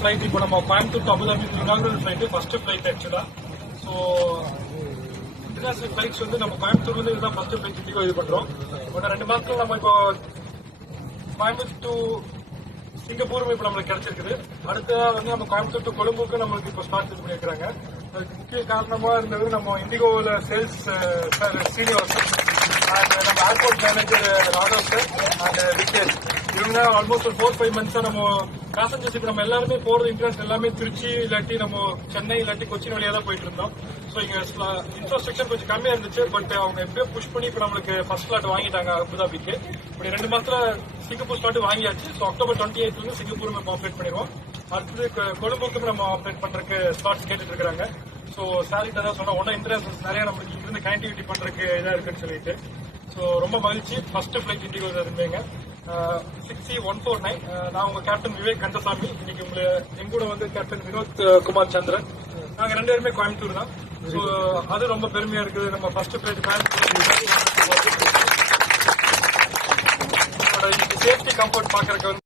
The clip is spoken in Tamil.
flight இப்போ நம்ம Coimbatore to Abu Dhabi inaugural flight first flight ஆக்சுவலா. ஸோ இன்டர்நேஷனல் ஃபிளைட்ஸ் வந்து நம்ம கோயம்புத்தூர் வந்து இதுதான் ஃபர்ஸ்ட் ஃபிளைட் இண்டிகோ இது பண்றோம். ஒரு 2 மாசத்துல நம்ம இப்போ கோயம்புத்தூர் டு சிங்கப்பூரும் இப்போ நம்மளுக்கு கிடைச்சிருக்குது. அடுத்ததா வந்து நம்ம கோயம்புத்தூர் டு கொழும்புக்கு நம்மளுக்கு இப்போ ஸ்டார்ட் இது பண்ணியிருக்காங்க. அதுக்கு முக்கிய காரணமா இருந்தது நம்ம இண்டிகோவில் சேல்ஸ் சீனிவாசன் அண்ட் நம்ம airport manager Raghav sir and Vikesh இவங்க ஆல்மோஸ்ட் ஒரு 4-5 மந்த்ஸா நம்ம பேசஞ்சர்ஸுக்கு நம்ம எல்லாருமே போறது இன்ட்ரெஸ்ட் எல்லாமே திருச்சி இல்லாட்டி நம்ம சென்னை இல்லாட்டி கொச்சின் வழியா தான் போயிட்டு இருந்தோம். ஸோ இங்க இன்ஃப்ராஸ்ட்ரக்சர் கொஞ்சம் கம்மியா இருந்துச்சு. பட் அவங்க எப்படியோ புஷ் பண்ணி இப்போ நம்மளுக்கு ஃபர்ஸ்ட் ஸ்லாட் வாங்கிட்டாங்க அபுதாபிக்கு. இப்படி 2 மாசத்துல சிங்கப்பூர் ஸ்லாட் வாங்கியாச்சு. ஸோ அக்டோபர் 28 வந்து சிங்கப்பூர் நம்ம ஆப்ரேட் பண்ணிடுவோம். அடுத்தது கொழும்புக்கு நம்ம ஆப்ரேட் பண்றதுக்கு ஸ்லாட்ஸ் கேட்டுட்டு இருக்காங்க. ஸோ சாரிட்ட தான் சொன்னா ஒன்னும் இன்டர்நேஷனல் நிறைய நம்மளுக்கு இருந்து கனெக்டிவிட்டி பண்றதுக்கு இதா இருக்குன்னு சொல்லிட்டு. ஸோ ரொம்ப மகிழ்ச்சி. ஃபர்ஸ்ட் ஃபிளைட் இண்டிகோ இருந்தீங்க 6C149. நான் உங்க கேப்டன் விவேக் கந்தசாமி. இன்னைக்கு உங்களை எங்கூட வந்து கேப்டன் வினோத் குமார் சந்திரன். நாங்க 2 பேருமே கோயம்புத்தூர் தான். ஸோ அது ரொம்ப பெருமையா இருக்குது. நம்ம first flight Coimbatore safety comfort பாக்குறதுக்கு